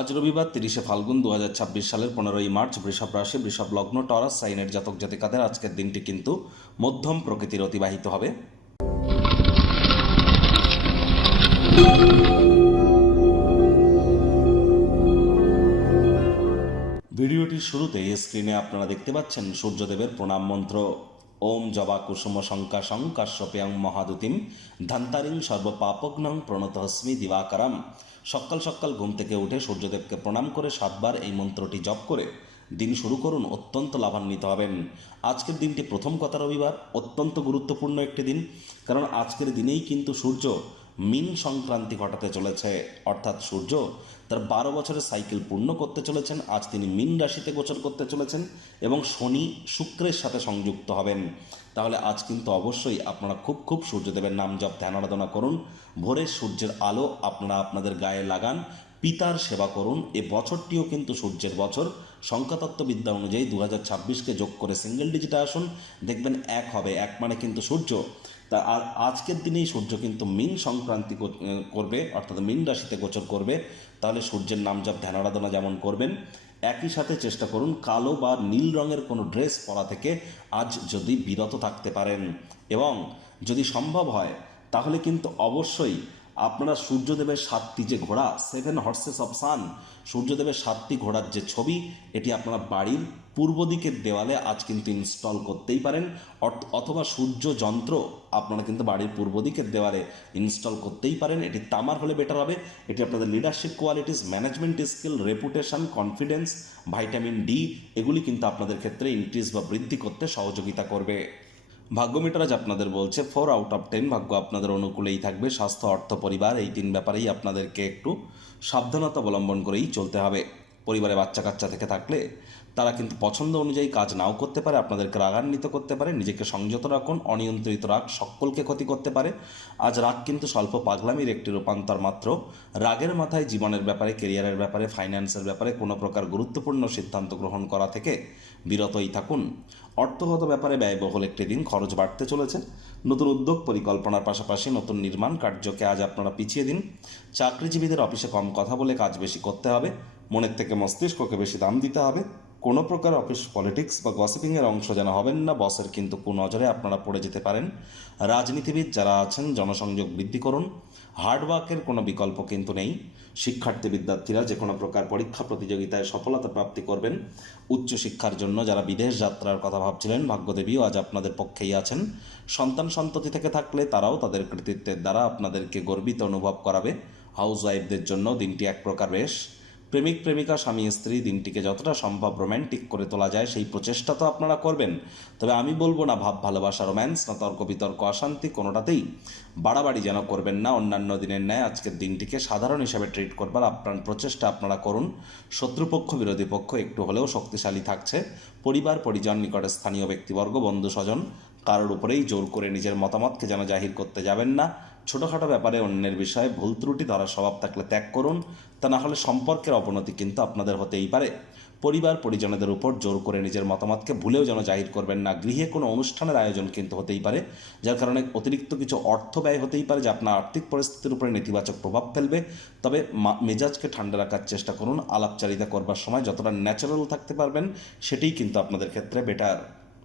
আজ রবিবার 30শে ফাল্গুন 2026 সালের 15ই মার্চ। বৃষভ রাশি, বৃষভ লগ্ন, টরাস সাইনের জাতক জাতিকাদের আজকের দিনটি কিন্তু মধ্যম প্রকৃতির অতিবাহিত হবে। ভিডিওটির শুরুতে স্ক্রিনে আপনারা দেখতে পাচ্ছেন সূর্যদেবের প্রণাম মন্ত্র। ওম জবা কুসুম শঙ্কাশং কাশ্যপেয়ং মহাদুতিম ধান্তারিং সর্বপাপগ্নং প্রণতহস্মি দিবাকরম। সকাল সকাল ঘুম থেকে উঠে সূর্যদেবকে প্রণাম করে 7 বার এই মন্ত্রটি জপ করে দিন শুরু করুন, অত্যন্ত লাভান্বিত হবেন। আজকের দিনটি প্রথম কথা রবিবার, অত্যন্ত গুরুত্বপূর্ণ একটি দিন, কারণ আজকের দিনেই কিন্তু সূর্য মীন সংক্রান্তি ঘটাতে চলেছে, অর্থাৎ সূর্য তার 12 বছরের সাইকেল পূর্ণ করতে চলেছেন। আজ তিনি মীন রাশিতে গোচর করতে চলেছেন এবং শনি শুক্রের সাথে সংযুক্ত হবেন। তাহলে আজ কিন্তু অবশ্যই আপনারা খুব সূর্যদেবের নাম জপ ধ্যান আরাধনা করুন। ভোরের সূর্যের আলো আপনারা আপনাদের গায়ে লাগান, পিতার সেবা করুন। এ বছরটিও কিন্তু সূর্যের বছর। সংখ্যাতত্ত্ববিদ্যা অনুযায়ী 2026কে যোগ করে সিঙ্গেল ডিজিটে আসুন, দেখবেন 1 হবে। 1 মানে কিন্তু সূর্য। তা আর আজকের দিনেই সূর্য কিন্তু মীন সংক্রান্তি করবে, অর্থাৎ মীন রাশিতে গোচর করবে। তাহলে সূর্যের নাম জপ ধ্যান আরাধনা যেমন করবেন, একই সাথে চেষ্টা করুন কালো বা নীল রঙের কোনো ড্রেস পরা থেকে আজ যদি বিরত থাকতে পারেন, এবং যদি সম্ভব হয় তাহলে কিন্তু অবশ্যই আপনারা সূর্যদেবের 7টি যে ঘোড়া, 7 হর্সেস অফ সান, সূর্যদেবের 7টি ঘোড়ার যে ছবি, এটি আপনারা বাড়ির পূর্ব দিকের দেওয়ালে আজ কিন্তু ইনস্টল করতেই পারেন, অথবা সূর্য যন্ত্র আপনারা কিন্তু বাড়ির পূর্ব দিকের দেওয়ালে ইনস্টল করতেই পারেন। এটি তামার হলে বেটার হবে। এটি আপনাদের leadership qualities, management skill, reputation, confidence, vitamin D এগুলি কিন্তু আপনাদের ক্ষেত্রে ইনক্রিজ বা বৃদ্ধি করতে সহযোগিতা করবে। ভাগ্য মিটার আজ আপনাদের বলছে 4 আউট অফ 10, ভাগ্য আপনাদের অনুকূলেই থাকবে। স্বাস্থ্য, অর্থ, পরিবার এই 3 ব্যাপারেই আপনাদেরকে একটু সাবধানতা অবলম্বন করেই চলতে হবে। পরিবারে বাচ্চা কাচ্চা থেকে থাকলে তারা কিন্তু পছন্দ অনুযায়ী কাজ নাও করতে পারে, আপনাদেরকে রাগান্বিত করতে পারে। নিজেকে সংযত রাখুন, অনিয়ন্ত্রিত রাগ সকলকে ক্ষতি করতে পারে। আজ রাগ কিন্তু স্বল্প পাগলামির একটি রূপান্তর মাত্র। রাগের মাথায় জীবনের ব্যাপারে, কেরিয়ারের ব্যাপারে, ফাইন্যান্সের ব্যাপারে কোনো প্রকার গুরুত্বপূর্ণ সিদ্ধান্ত গ্রহণ করা থেকে বিরতই থাকুন। অর্থগত ব্যাপারে ব্যয়বহুল একটি দিন, খরচ বাড়তে চলেছে। নতুন উদ্যোগ পরিকল্পনার পাশাপাশি নতুন নির্মাণ কার্যকে আজ আপনারা পিছিয়ে দিন। চাকরিজীবীদের অফিসে কম কথা বলে কাজ বেশি করতে হবে, মনের থেকে মস্তিষ্ককে বেশি দাম দিতে হবে। কোনো প্রকার অফিস পলিটিক্স বা গসিপিংয়ের অংশ যেন হবেন না, বসের কিন্তু কুনজরে আপনারা পড়ে যেতে পারেন। রাজনীতিবিদ যারা আছেন জনসংযোগ বৃদ্ধি করুন, হার্ডওয়ার্কের কোনো বিকল্প কিন্তু নেই। শিক্ষার্থী বিদ্যার্থীরা যে কোনো প্রকার পরীক্ষা প্রতিযোগিতায় সফলতা প্রাপ্তি করবেন। উচ্চশিক্ষার জন্য যারা বিদেশ যাত্রার কথা ভাবছিলেন, ভাগ্যদেবীও আজ আপনাদের পক্ষেই আছেন। সন্তান সন্ততি থেকে থাকলে তারাও তাদের কৃতিত্বের দ্বারা আপনাদেরকে গর্বিত অনুভব করাবে। হাউসওয়াইফদের জন্য দিনটি এক প্রকার বেশ। প্রেমিক প্রেমিকা, স্বামী স্ত্রী দিনটিকে যতটা সম্ভব রোম্যান্টিক করে তোলা যায় সেই প্রচেষ্টা তো আপনারা করবেন। তবে আমি বলবো না ভাব ভালোবাসা, রোম্যান্স, না তর্ক বিতর্ক, অশান্তি, কোনোটাতেই বাড়াবাড়ি যেন করবেন না। অন্যান্য দিনের ন্যায় আজকের দিনটিকে সাধারণ হিসাবে ট্রিট করবার আপ্রাণ প্রচেষ্টা আপনারা করুন। শত্রুপক্ষ বিরোধী পক্ষ একটু হলেও শক্তিশালী থাকছে। পরিবার পরিজন, নিকটে স্থানীয় ব্যক্তিবর্গ, বন্ধু স্বজন কারোর উপরেই জোর করে নিজের মতামতকে যেন জাহির করতে যাবেন না। ছোটোখাটো ব্যাপারে অন্যের বিষয়ে ভুল ত্রুটি ধরার স্বভাব থাকলে ত্যাগ করুন, তা না হলে সম্পর্কের অবনতি কিন্তু আপনাদের হতেই পারে। পরিবার পরিজনদের উপর জোর করে নিজের মতামতকে ভুলেও যেন জাহির করবেন না। গৃহে কোনো অনুষ্ঠানের আয়োজন কিন্তু হতেই পারে, যার কারণে অতিরিক্ত কিছু অর্থ ব্যয় হতেই পারে, যা আপনার আর্থিক পরিস্থিতির উপরে নেতিবাচক প্রভাব ফেলবে। তবে মেজাজকে ঠান্ডা রাখার চেষ্টা করুন। আলাপচারিতা করবার সময় যতটা ন্যাচারাল থাকতে পারবেন সেটাই কিন্তু আপনাদের ক্ষেত্রে বেটার।